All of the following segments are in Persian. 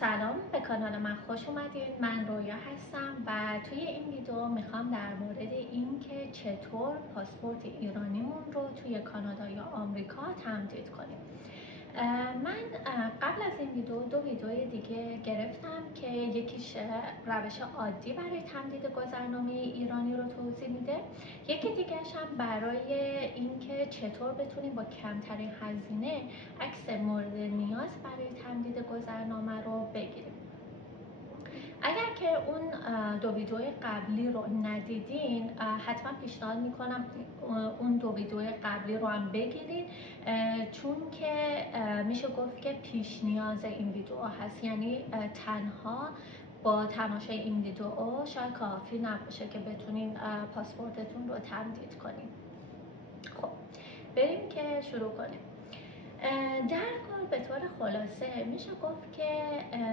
سلام، به کانال من خوش اومدین. من رویا هستم و توی این ویدیو میخوام در مورد اینکه چطور پاسپورت ایرانیمون رو توی کانادا یا آمریکا تمدید کنیم. من قبل از این دو ویدیوی دیگه گرفتم که یکیش روش عادی برای تمدید گذرنامه ایرانی رو توضیح میده، یکی دیگهش هم برای اینکه چطور بتونیم با کمترین هزینه عکس مورد نیاز برای تمدید گذرنامه رو بگیریم. اگر که اون دو ویدیوی قبلی رو ندیدین، حتما پیشنهاد میکنم اون دو ویدیوی قبلی رو هم بگیرید، چون که میشه گفت که پیش نیاز این ویدیو هست. یعنی تنها با تماشای این ویدیو شاید کافی نباشه که بتونین پاسپورتتون رو تمدید کنین. خب بریم که شروع کنیم. در کل به طور خلاصه میشه گفت که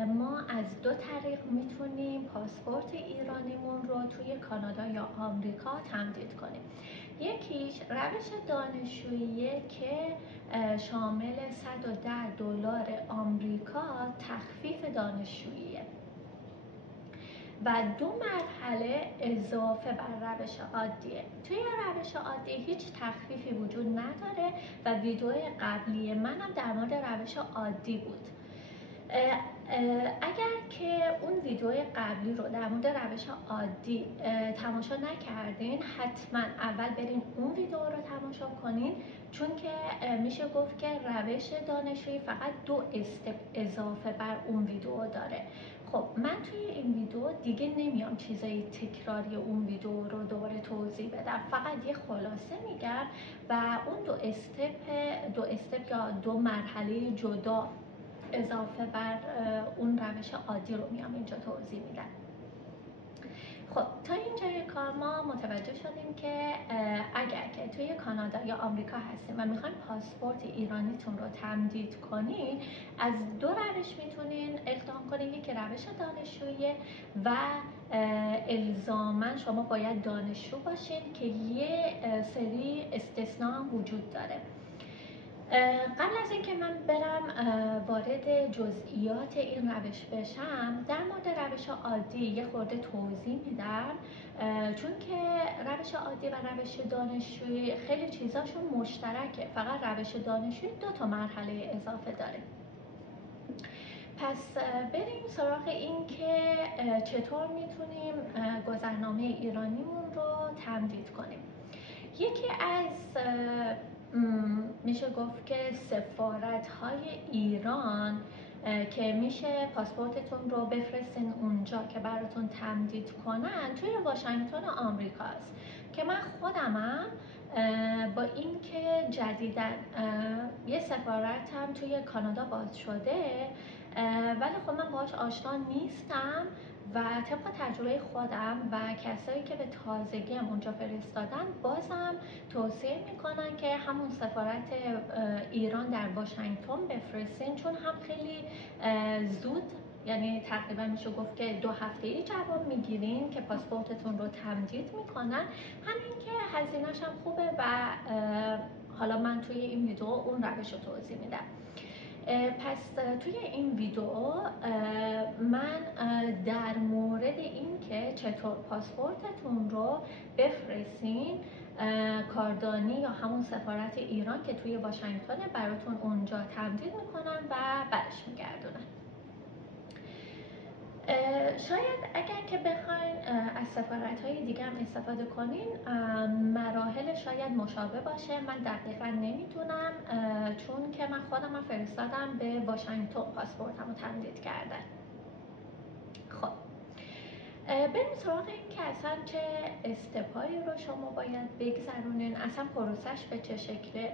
ما از دو طریق میتونیم پاسپورت ایرانیمون رو توی کانادا یا آمریکا تمدید کنیم. یکیش روش دانشجوییه که شامل $110 آمریکا تخفیف دانشجوییه و 2 مرحله اضافه بر روش عادیه. توی روش عادی هیچ تخفیفی وجود نداره و ویدیو قبلی منم در مورد روش عادی بود. اگر که اون ویدیو قبلی رو در مورد روش عادی تماشا نکردین، حتما اول برین اون ویدیو رو تماشا کنین، چون که میشه گفت که روش دانشجویی فقط 2 استپ اضافه بر اون ویدیو داره. خب من توی این ویدیو دیگه نمیام چیزای تکراری اون ویدیو رو دوباره توضیح بدم، فقط یه خلاصه میگم و اون دو استپ یا 2 مرحله جدا اضافه بر اون روش عادی رو میام اینجا توضیح میدم. خب تا اینجای کار ما متوجه شدیم که اگر که توی کانادا یا آمریکا هستیم و میخواین پاسپورت ایرانیتون رو تمدید کنین، از 2 روش میتونین اقدام کنین. یکی روش دانشجویی و الزاما شما باید دانشجو باشین که یه سری استثناء هم وجود داره. قبل از اینکه من برم وارد جزئیات این روش بشم، در مورد روش عادی یه خورده توضیح میدم، چون که روش عادی و روش دانشجویی خیلی چیزاشون مشترکه، فقط روش دانشجویی 2 مرحله اضافه داره. پس بریم سراغ این که چطور میتونیم گذرنامه ایرانیمون رو تمدید کنیم. یکی از میشه گفت که سفارت‌های ایران که میشه پاسپورتتون رو بفرستین اونجا که براتون تمدید کنن، توی واشنگتن آمریکاست که من خودمم با اینکه جدیداً یه سفارتم توی کانادا باز شده، ولی خب من باهاش آشنا نیستم و طبق تجربه خودم و کسایی که به تازگی هم اونجا فرستادن، بازم توصیه میکنن که همون سفارت ایران در واشنگتن بفرستین، چون هم خیلی زود، یعنی تقریبا میشه گفت که 2 هفته‌ای جواب میگیرین که پاسپورتتون رو تمدید میکنن. همین که هزینه‌ش هم خوبه و حالا من توی این ویدیو اون روش رو توضیح میدم. پس توی این ویدیو من در مورد این که چطور پاسپورتتون رو بفرستین کاردانی یا همون سفارت ایران که توی واشنگتن براتون اونجا تمدید میکنن و برش میگردونن. شاید اگر که بخواین از سفارت‌های دیگه هم استفاده کنین، مراحل شاید مشابه باشه. من دقیقا نمیدونم، چون که من خودم فرستادم به واشنگتن پاسپورتمو تمدید کردن. خب بریم سراغ این که اصلا چه استپایی رو شما باید بگذرونین، اصلا پروسش به چه شکله.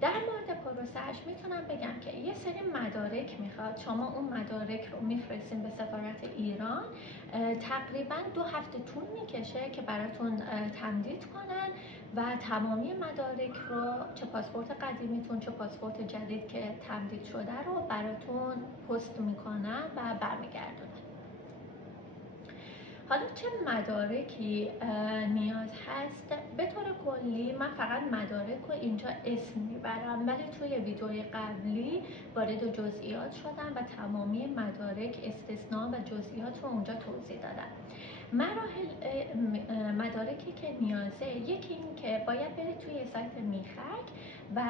در مورد پروسش میتونم بگم که یه سری مدارک میخواد. شما اون مدارک رو میفرستین به سفارت ایران، تقریبا 2 هفته طول میکشه که براتون تمدید کنن و تمامی مدارک رو، چه پاسپورت قدیمیتون چه پاسپورت جدید که تمدید شده رو، براتون پست میکنن و برمیگردونن. حالا چه مدارکی نیاز هست؟ به طور کلی من فقط مدارک رو اینجا اسم میبرم، ولی توی ویدیوی قبلی وارد جزئیات شدم و تمامی مدارک استثناء و جزئیات رو اونجا توضیح دادم. مراحل مدارکی که نیازه، یکی این که باید برید توی سایت میخک و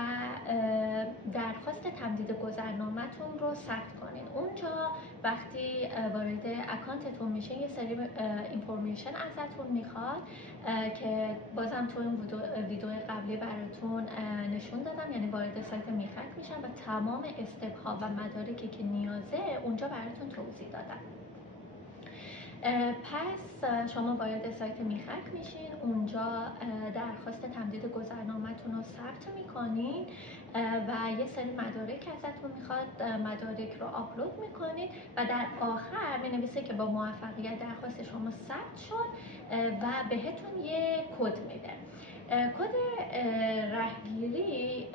درخواست تمدید گذرنامه‌تون رو ثبت کنین. اونجا وقتی وارد اکانتتون میشین یه سری اینفورمیشن ازتون میخواد که بازم تو این ویدیو قبلی براتون نشون دادم، یعنی وارد سایت میخک میشن و تمام استپ ها و مدارکی که نیازه اونجا براتون توضیح دادم. پس شما وارد سایت میخک میشین، اونجا درخواست تمدید گذرنامه‌تون رو ثبت میکنین و یه سری مدارک ازتون میخواد، مدارک رو آپلود میکنین و در آخر مینویسه که با موفقیت درخواست شما ثبت شد و بهتون یه کد میده. کد رهگیری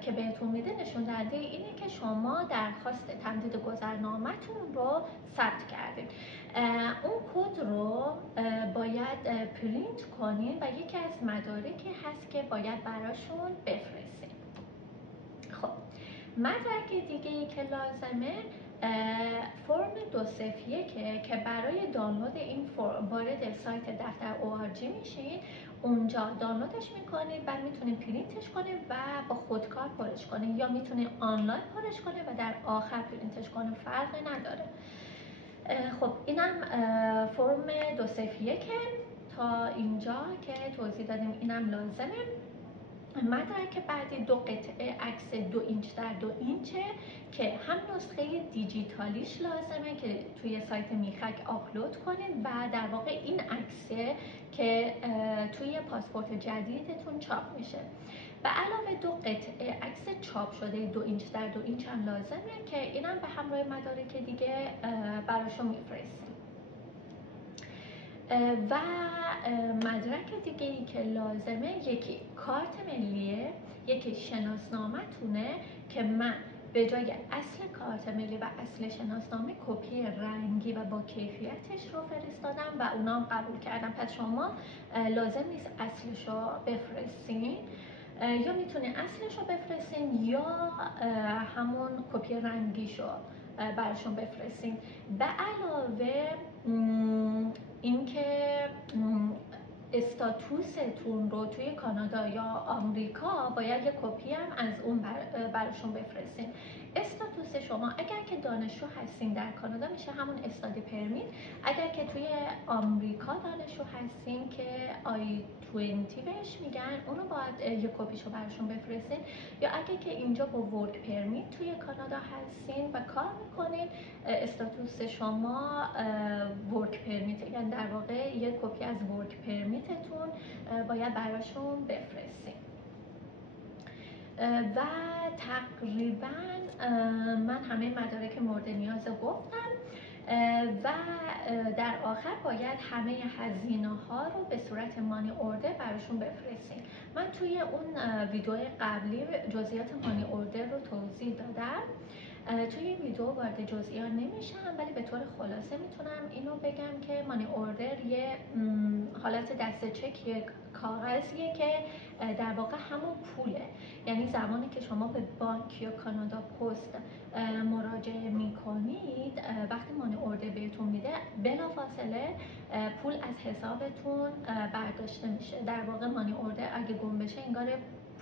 که بهتون میده نشون دهنده اینه که شما درخواست تمدید گذرنامه‌تون رو ثبت کردید. اون کد رو باید پرینت کنین و یکی از مدارکی هست که باید براشون بفرستین. خب مدرک دیگه ای که لازمه فرم 201 که برای دانلود این فرم وارد سایت دفتر ORG میشین، اونجا دانلودش میکنید و میتونید پرینتش کنید و با خودکار پرش کنید یا میتونید آنلاین پرش کنید و در آخر پرینتش کنید، فرقی نداره. خب اینم فرم 201 تا اینجا که توضیح دادیم اینم لازمه. مدرک بعدی 2 قطعه عکس 2 اینچ در 2 اینچه که هم نسخه دیجیتالیش لازمه که توی سایت میخک آپلود کنید و در واقع این عکسه که توی پاسپورت جدیدتون چاپ میشه. به علاوه 2 قطعه عکس چاپ شده 2 اینچ در 2 اینچ هم لازمه که اینم به همراه مدارک دیگه براشون میفرستیم. و مدرک دیگه ای که لازمه یکی کارت ملیه، یکی شناسنامه‌تونه که من به جای اصل کارت ملی و اصل شناسنامه کپی رنگی و با کیفیتش رو فرستادم و اونا هم قبول کردم. پس شما لازم نیست اصلش رو بفرستین، یا میتونه اصلش رو بفرستین یا همون کپی رنگیش رو براشون بفرستین. به علاوه اینکه استاتوستون رو توی کانادا یا آمریکا باید یه کپی هم از اون براشون بفرستین. استاتوس شما اگر که دانشجو هستین در کانادا میشه همون استادی پرمیت، اگر که توی آمریکا دانشجو هستین که I-20 بهش میگن، اونو باید یه کپیشو براشون بفرستین. یا اگر که اینجا با ورک پرمیت توی کانادا هستین و کار میکنین، استاتوس شما ورک پرمیت، یعنی در واقع یه کپی از ورک پرمیتتون باید براشون بفرستین. و تقریبا من همه مدارک مورد نیاز گفتم و در آخر باید همه هزینه ها رو به صورت مانی اوردر براشون بفرستین. من توی اون ویدیو قبلی جزئیات مانی اوردر رو توضیح دادم، توی این ویدیو وارد جزئیات نمیشم، ولی به طور خلاصه میتونم اینو بگم که مانی اوردر یه حالت دسته چک، یک کاغذیه که در واقع همون پوله، یعنی زمانی که شما به بانک یا کانادا پست مراجعه میکنید، وقتی مانی اوردر بهتون میده بلافاصله پول از حسابتون برداشته میشه. در واقع مانی اوردر اگه گم بشه انگار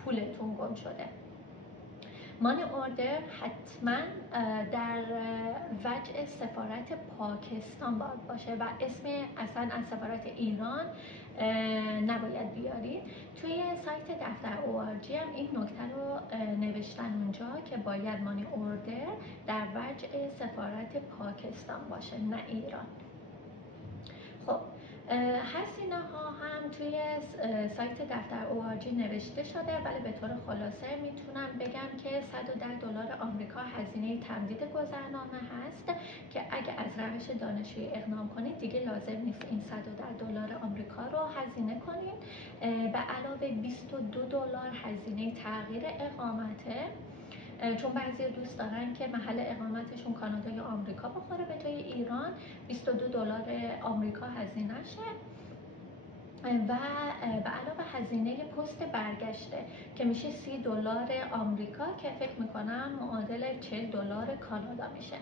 پولتون گم شده. مانی اوردر حتما در وجه سفارت پاکستان باید باشه و اسم اصلا از سفارت ایران نباید بیارید. توی سایت دفتر ORG هم این نکته رو نوشتن اونجا که باید مانی اوردر در وجه سفارت پاکستان باشه، نه ایران. خب هزینه ها هم توی سایت دفتر ORG نوشته شده، ولی به طور خلاصه میتونم بگم که $110 آمریکا هزینه تمدید گذرنامه هست که اگه از روش دانشجویی اقدام کنید دیگه لازم نیست این $110 آمریکا رو هزینه کنید. به علاوه $22 هزینه تغییر اقامته چون بعضی دوست دارن که محل اقامتشون کانادا یا آمریکا بخوره به جای ایران، $22 آمریکا هزینه‌شه و به علاوه هزینه پست برگشته که میشه $30 آمریکا که فکر میکنم معادل $40 کانادا میشه.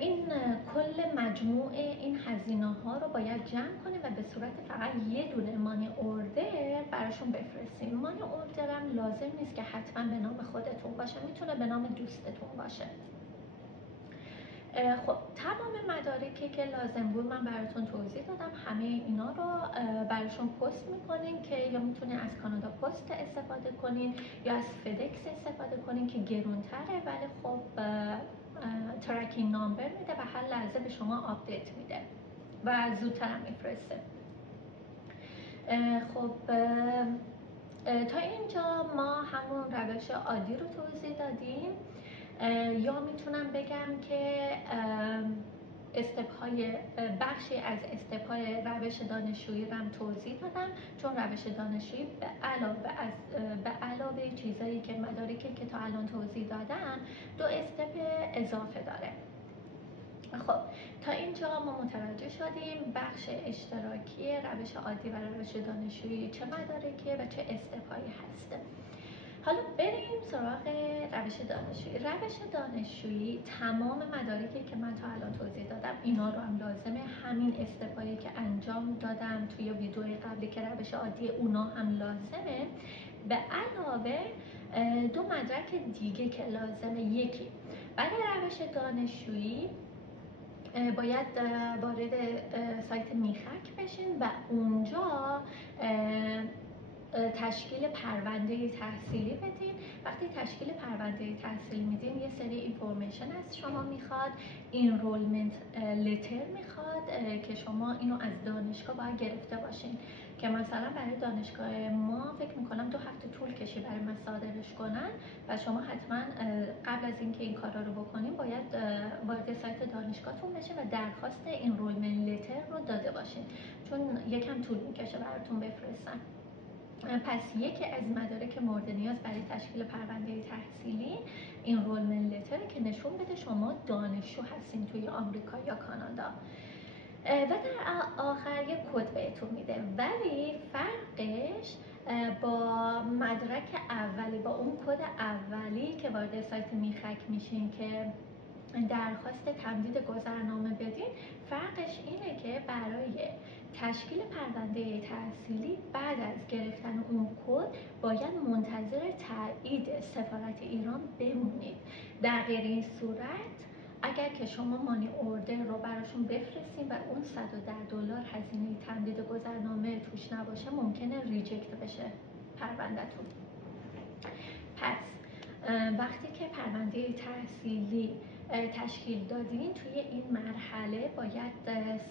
این کل مجموع این هزینه ها رو باید جمع کنیم و به صورت فقط یه دونه مانی اوردر براشون بفرستیم. مانی اوردر هم لازم نیست که حتما به نام خودتون باشه، میتونه به نام دوستتون باشه. خب تمام مدارکی که لازم بود من براتون توضیح دادم، همه اینا رو براشون پست میکنین که یا میتونین از کانادا پست استفاده کنین یا از فدکس استفاده کنین که گرونتره ولی خب ترکینگ نامبر میده و هر لحظه به شما آپدیت میده و زودتر هم میفرسته. خب تا اینجا ما همون روش عادی رو توضیح دادیم. یا میتونم بگم که بخشی از استپ‌های روش دانشجویی رو هم توضیح دادم، چون روش دانشجویی به علاوه چیزایی که مدارکی که تا الان توضیح دادم 2 استپ اضافه داره. خب تا اینجا ما متوجه شدیم بخش اشتراکی روش عادی و روش دانشجویی چه مدارکیه و چه استپ‌هایی هست. حالا بریم سراغ روش دانشجویی. روش دانشجویی تمام مدارکی که من تا الان توضیح دادم اینا رو هم لازمه، همین استپایی که انجام دادم توی ویدیوی قبلی که روش عادی اونا هم لازمه. به علاوه 2 مدرک دیگه که لازمه. یکی برای روش دانشجویی باید وارد سایت میخک بشین و اونجا تشکیل پرونده تحصیلی بدین. وقتی تشکیل پرونده تحصیلی میدین یه سری اینفورمیشن از شما میخواد، انرولمنت لتر میخواد که شما اینو از دانشگاه باید گرفته باشین که مثلا برای دانشگاه ما فکر میکنم 2 هفته طول کشید برای ما صادرش کنن و شما حتما قبل از اینکه این کارا رو بکنین باید وارد سایت دانشگاهتون بشین و درخواست انرولمنت لتر رو داده باشین، چون یکم طول میکشه براتون بفرستن. پس یکی از مدارک مورد نیاز برای تشکیل پرونده تحصیلی انرولمنت لتر که نشون بده شما دانشجو هستین توی آمریکا یا کانادا. و در آخر یک کد بهتون میده، ولی فرقش با مدرک اولی، با اون کد اولی که وارد سایت میخک میشین که درخواست تمدید گذرنامه بدین، فرقش اینه که برای تشکیل پرونده تحصیلی بعد از گرفتن اون کد باید منتظر تایید سفارت ایران بمونید. در غیر این صورت اگر که شما مانی اوردر رو براشون بفرستین و اون $110 هزینه تمدید گذرنامه توش نباشه ممکنه ریجکت بشه پرونده‌تون. پس وقتی که پرونده تحصیلی تشکیل دادین توی این مرحله باید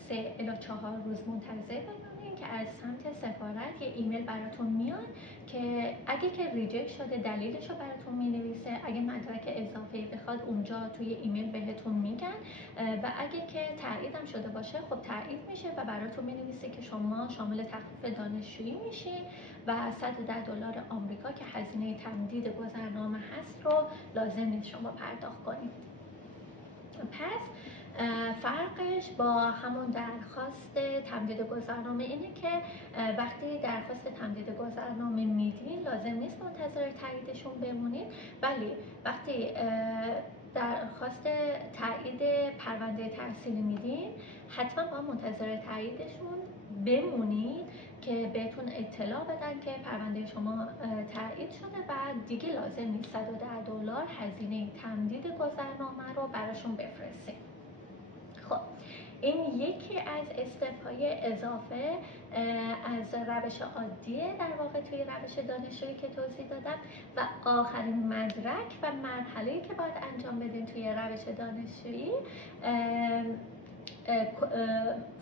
3 الی 4 روز منتظر بمونین که از سمت سفارت یه ایمیل براتون میاد که اگه که ریجکت شده دلیلش رو براتون مینویسه، اگه مدرک اضافه بخواد اونجا توی ایمیل بهتون میگن و اگه که تاییدم شده باشه خب تایید میشه و براتون مینویسه که شما شامل تخفیف دانشجویی میشین و $110 آمریکا که هزینه تمدید گذرنامه هست رو لازم نیست شما پرداخت کنید. پس فرقش با همون درخواست تمدید گذرنامه اینه که وقتی درخواست تمدید گذرنامه میدین لازم نیست منتظر تاییدشون بمونید، ولی وقتی درخواست تایید پرونده تحصیلی میدین حتما باید منتظر تاییدشون بمونید که بهتون اطلاع بدن که پرونده شما تایید شده و دیگه لازم نیست $110 هزینه تمدید گذرنامه رو براشون بفرستین. خب این یکی از استپ‌های اضافه از روش عادیه در واقع توی روش دانشجویی که توضیح دادم و آخرین مدرک و مرحله‌ای که باید انجام بدین توی روش دانشجویی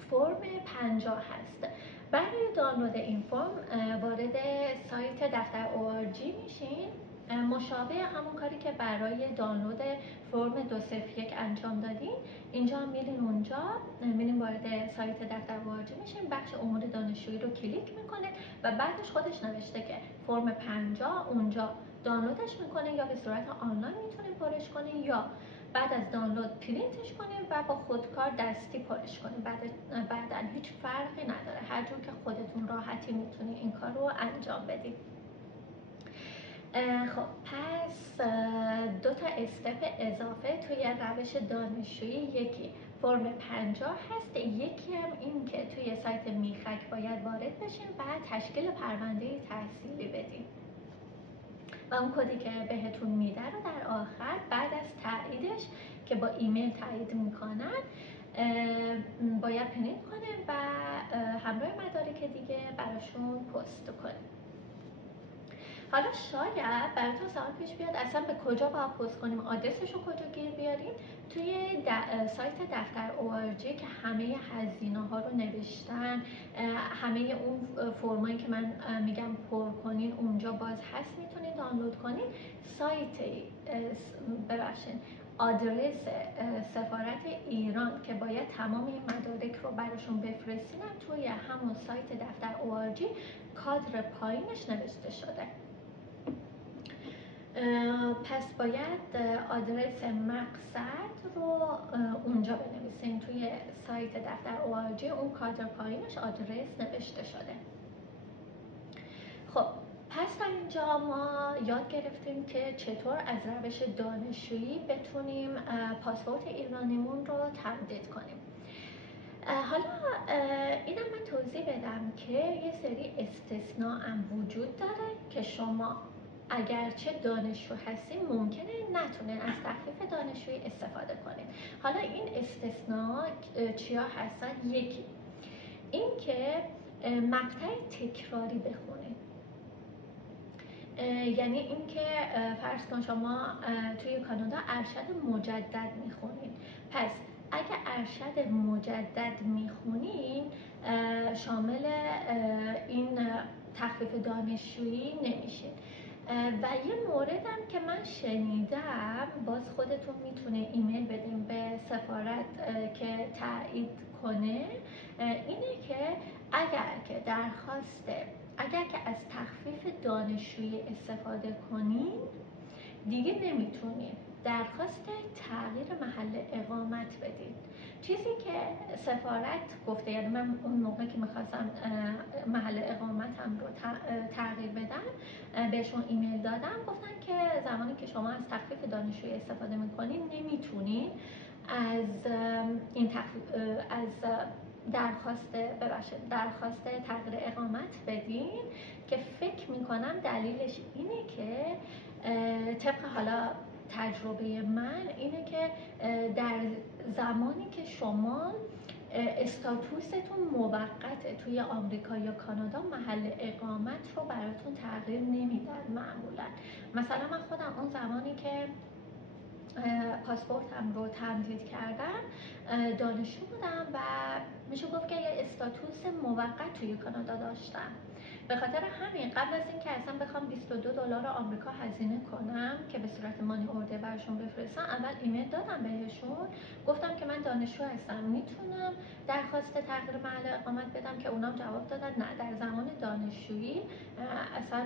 فرم 50 هست. برای دانلود این فرم وارد سایت دفتر ORG میشین، مشابه همون کاری که برای دانلود فرم 201 انجام دادین. اینجا میرین، اونجا میرین وارد سایت دفتر ORG میشین، بخش امور دانشجویی رو کلیک میکنه و بعدش خودش نوشته که فرم 50 اونجا دانلودش میکنین یا به صورت آنلاین میتونین پرش کنین یا بعد از دانلود پرینتش کنین و با خودکار دستی پرش کنین. بعداً هیچ فرقی نداره، هر جور که خودتون راحتی میتونین این کار رو انجام بدین. خب پس 2 تا استپ اضافه توی روش دانشجویی، یکی فرم 50 هست، یکی هم این که توی سایت میخک باید وارد بشین و تشکیل پرونده تحصیلی بدین و اون کدی که بهتون میده رو در آخر بعد از تاییدش که با ایمیل تایید میکنن باید پرینت کنین و همراه مدارک دیگه براشون پست کنین. حالا شاید براتون سوال پیش بیاد اصلا به کجا باید پست کنیم، آدرسش رو کجا گیر بیاریم. توی سایت دفتر ORG که همه هزینه ها رو نوشتن، همه اون فرمایی که من میگم پر کنین اونجا باز هست، میتونین دانلود کنین. آدرس سفارت ایران که باید تمام این مدارک رو براشون بفرستینم توی همون سایت دفتر ORG کادر پایینش نوشته شده. پس باید آدرس مقصد رو اونجا بنویسین توی سایت دفتر ORG، اون کادر پایینش آدرس نوشته شده. خب پس تا اینجا ما یاد گرفتیم که چطور از روش دانشجویی بتونیم پاسپورت ایرانیمون رو تمدید کنیم. حالا اینم من توضیح بدم که یه سری استثناء هم وجود داره که شما اگرچه دانشجو هستین ممکنه نتونین از تخفیف دانشجویی استفاده کنین. حالا این استثناء چیا هستن؟ یکی این که مقطع تکراری بخونین، یعنی اینکه فرض کن شما توی کانادا ارشد مجدد میخونین، پس اگه ارشد مجدد میخونین شامل این تخفیف دانشجویی نمیشین. و یه موردم که من شنیدم، باز خودتون میتونه ایمیل بدین به سفارت که تایید کنه، اینه که اگر که از تخفیف دانشجویی استفاده کنین دیگه نمیتونین درخواست تغییر محل اقامت بدین. چیزی که سفارت گفته، یعنی من اون موقع که میخواستم محل اقامتم رو تغییر بدم بهشون ایمیل دادم، گفتن که زمانی که شما از تخفیف دانشجویی استفاده میکنین نمیتونین از این درخواست تغییر اقامت بدین، که فکر میکنم دلیلش اینه که طبق حالا تجربه من اینه که در زمانی که شما استاتوستون موقته توی آمریکا یا کانادا، محل اقامت رو براتون تغییر نمیدن معمولا. مثلا من خودم اون زمانی که پاسپورتم رو تمدید کردم دانشجو بودم و میشه گفت که یه استاتوس موقت توی کانادا داشتم. به خاطر همین قبل از اینکه اصلا بخوام $22 آمریکا هزینه کنم که به صورت مانی اورده برشون بفرستم، اول ایمیل دادم بهشون، گفتم که من دانشجو هستم، میتونم درخواست تغییر محل اقامت بدم، که اونام جواب دادن نه، در زمان دانشجویی اصلا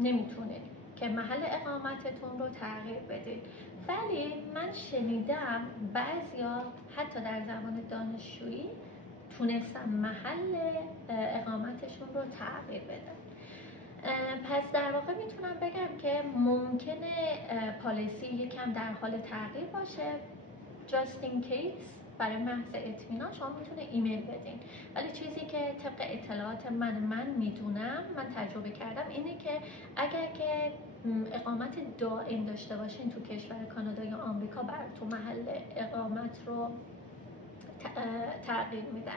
نمیتونید که محل اقامتتون رو تغییر بدید. ولی من شنیدم بعضیا حتی در زمان دانشجویی تونستن محل اقامتشون رو تغییر بدن. پس در واقع میتونم بگم که ممکنه پالیسی یکم در حال تغییر باشه. just in case برای محض اطمینان شما میتونه ایمیل بدین. ولی چیزی که طبق اطلاعات من میدونم، من تجربه کردم، اینه که اگر که اقامت دائم داشته باشین تو کشور کانادا یا آمریکا، براتون محل اقامت رو تغییر میدن.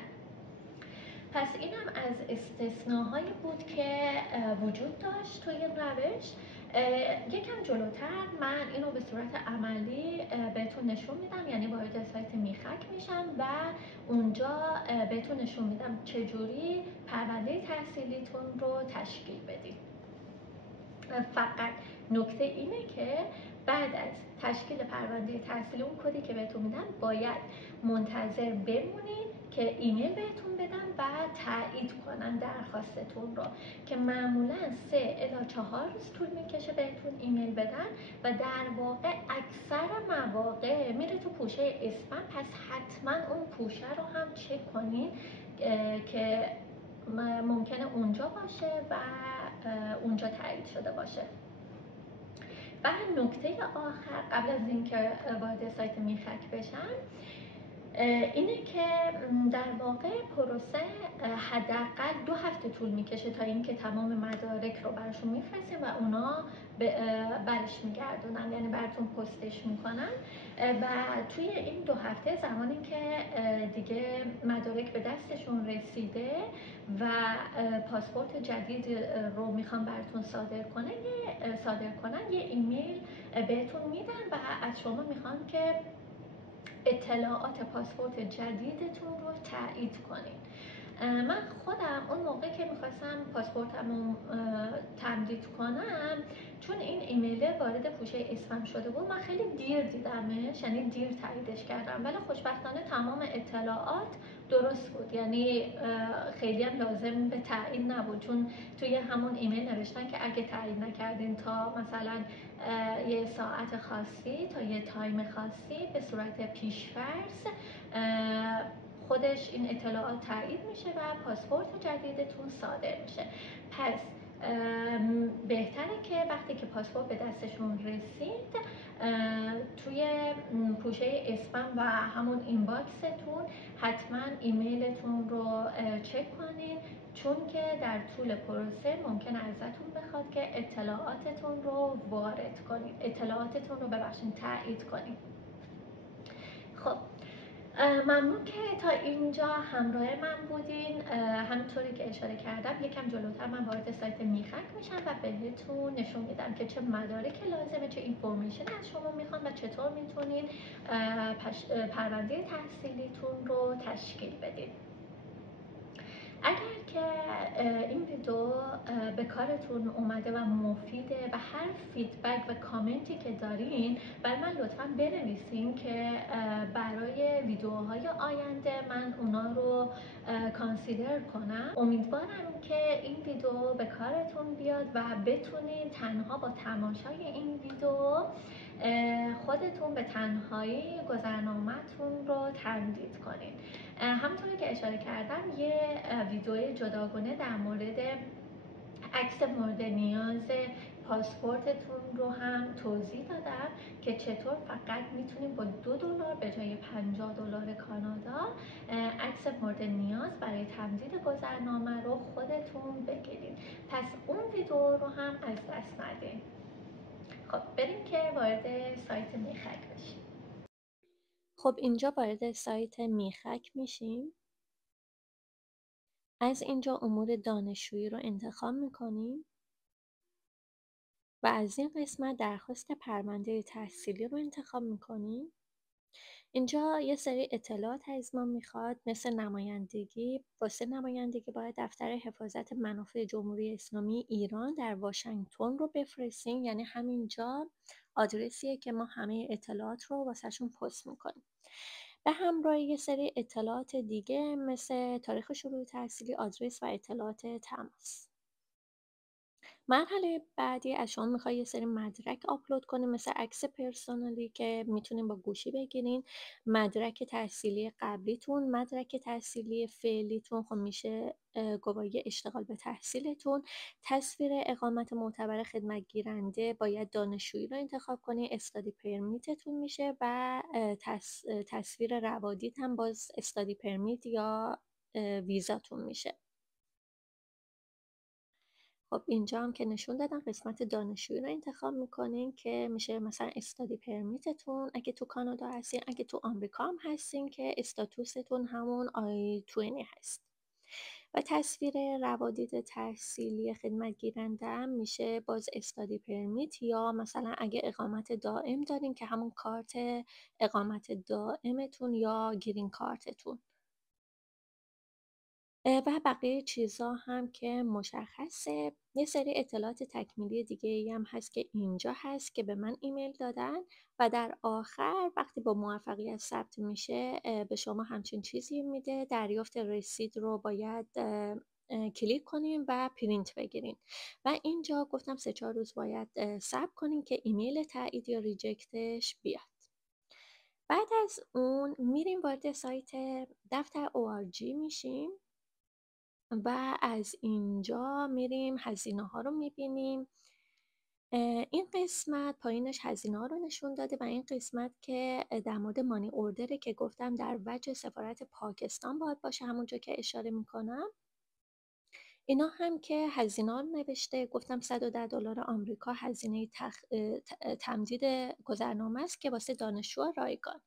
پس اینم از استثناهایی بود که وجود داشت توی این روش. یکم جلوتر من اینو به صورت عملی بهتون نشون میدم، یعنی وارد سایت میخک میشم و اونجا بهتون نشون میدم چجوری پرونده تحصیلیتون رو تشکیل بدید. فقط نکته اینه که بعد از تشکیل پرونده تحصیلی، اون کدی که بهتون میدن باید منتظر بمونید که ایمیل بهتون بدن و تایید کنن درخواستتون رو که معمولا 3 الی 4 روز طول میکشه بهتون ایمیل بدن و در واقع اکثر مواقع میره تو پوشه اسپم. پس حتما اون پوشه رو هم چک کنین که ممکنه اونجا باشه و اونجا تایید شده باشه. و نکته آخر قبل از اینکه وارد سایت میخک بشم اینه که در واقع پروسه حداقل 2 هفته طول میکشه تا اینکه تمام مدارک رو براشون میفرستیم و اونا برش میگردونن، یعنی براتون پستش میکنن و توی این 2 هفته زمانی که دیگه مدارک به دستشون رسیده و پاسپورت جدید رو میخوان براتون صادر کنن یه ایمیل بهتون میدن و از شما میخوان که اطلاعات پاسپورت جدیدتون رو تایید کنین. من خودم اون موقع که میخواستم پاسپورتمو تمدید کنم، چون این ایمیل وارد پوشه اسپم شده بود، من خیلی دیر دیدمش، یعنی دیر تاییدش کردم، ولی خوشبختانه تمام اطلاعات درست بود، یعنی خیلی هم لازم به تایید نبود، چون توی همون ایمیل نوشتن که اگه تایید نکردین تا مثلا یه ساعت خاصی تا یه تایم خاصی به صورت پیش‌فرض خودش این اطلاعات تایید میشه و پاسپورت جدیدتون صادر میشه. پس بهتره که وقتی که پاسپورت به دستشون رسید توی پوشه اسپم و همون اینباکستون حتما ایمیلتون رو چک کنین، چون که در طول پروسه ممکن ازتون بخواد که اطلاعاتتون رو وارد کنید، اطلاعاتتون رو تایید کنید. خب ممنون که تا اینجا همراه من بودین. همونطوری که اشاره کردم یکم جلوتر من وارد سایت میخک میشم و بهتون نشون میدم که چه مدارک لازمه، چه اینفورمیشن از شما میخوان و چطور میتونین پرونده تحصیلیتون رو تشکیل بدین. اگر که این ویدیو به کارتون اومده و مفیده و هر فیدبک و کامنتی که دارین برای من لطفاً بنویسین که برای ویدیوهای آینده من اونا رو کانسیدر کنم. امیدوارم که این ویدیو به کارتون بیاد و بتونین تنها با تماشای این ویدیو خودتون به تنهایی گذرنامه‌تون رو تمدید کنین. همونطوری که اشاره کردم یه ویدیو جداگانه در مورد عکس مورد نیاز پاسپورتتون رو هم توضیح دادم که چطور فقط میتونید با $2 به جای $50 کانادا عکس مورد نیاز برای تمدید گذرنامه رو خودتون بگیرید. پس اون ویدیو رو هم از دست ندین. خب بریم که وارد سایت میخک بشیم. خب اینجا وارد سایت میخک میشیم. از اینجا امور دانشجویی رو انتخاب میکنیم و از این قسمت درخواست پرونده تحصیلی رو انتخاب میکنیم. اینجا یه سری اطلاعات از ما میخواد، مثل نمایندگی. واسه نمایندگی باید دفتر حفاظت منافع جمهوری اسلامی ایران در واشنگتن رو بفرستیم، یعنی همینجا آدرسیه که ما همه اطلاعات رو واسهشون پست میکنیم. به همراه یه سری اطلاعات دیگه مثل تاریخ شروع تحصیلی، آدرس و اطلاعات تماس. مرحله بعدی از شما میخواد یه سری مدرک آپلود کنیم، مثل عکس پرسونالی که میتونین با گوشی بگیرین، مدرک تحصیلی قبلیتون، مدرک تحصیلی فعلیتون، خب میشه گواهی اشتغال به تحصیلتون، تصویر اقامت معتبر خدمت گیرنده، باید دانشجویی رو انتخاب کنین، استادی پرمیتتون میشه و تصویر روادید هم باز استادی پرمیت یا ویزاتون میشه. خب اینجا هم که نشون دادم قسمت دانشجویی رو انتخاب میکنین که میشه مثلا استادی پرمیتتون اگه تو کانادا هستین، اگه تو آمریکا هم هستین که استاتوستون همون I-20 هست. و تصویر روادید تحصیلی خدمت گیرنده هم میشه باز استادی پرمیت، یا مثلا اگه اقامت دائم دارین که همون کارت اقامت دائمتون یا گرین کارتتون. و بقیه چیزا هم که مشخصه. یه سری اطلاعات تکمیلی دیگه هم هست که اینجا هست که به من ایمیل دادن و در آخر وقتی با موفقیت ثبت میشه به شما همچین چیزی میده. دریافت رسید رو باید کلیک کنیم و پرینت بگیریم و اینجا گفتم 3-4 روز باید صبر کنیم که ایمیل تایید یا ریجکتش بیاد. بعد از اون میریم وارد سایت دفتر ORG میشیم و از اینجا میریم هزینه ها رو میبینیم. این قسمت پایینش هزینه ها رو نشون داده و این قسمت که در مورد مانی اوردره که گفتم در وجه سفارت پاکستان باید باشه، همونجا که اشاره میکنم. اینا هم که هزینه ها رو نوشته، گفتم $110 آمریکا هزینه تمدید گذرنامه است که واسه دانشجو رایگان.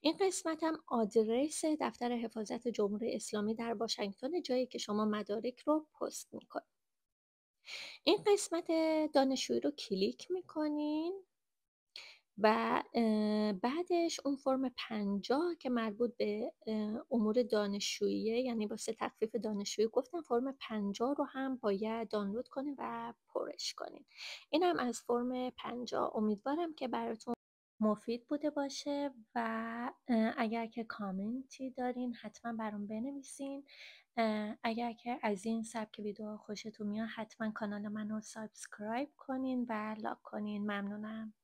این قسمت هم آدرس دفتر حفاظت جمهوری اسلامی در واشنگتن، جایی که شما مدارک رو پست میکنید. این قسمت دانشجویی رو کلیک میکنین و بعدش اون فرم 50 که مربوط به امور دانشجوییه، یعنی واسه تخفیف دانشجویی، گفتم فرم 50 رو هم باید دانلود کنین و پرش کنین. این هم از فرم 50. امیدوارم که براتون مفید بوده باشه و اگر که کامنتی دارین حتما برام بنویسین. اگر که از این سبک ویدیو خوشتون میاد حتما کانال منو سابسکرایب کنین و لایک کنین. ممنونم.